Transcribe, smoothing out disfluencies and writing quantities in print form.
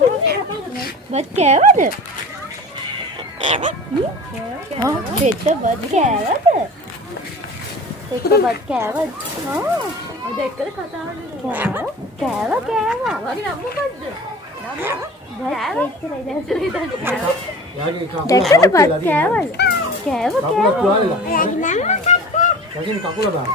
බත් කෑවද? පෙත්ත බත් කෑවද? පෙත්ත බත් කෑවද? දැක්කද කතාවනේ. කෑවා. වගේ නම් මොකද්ද? දැක්කද බත් කෑවද? කකුල තුවාලෙලා. යකින් කකුල බා.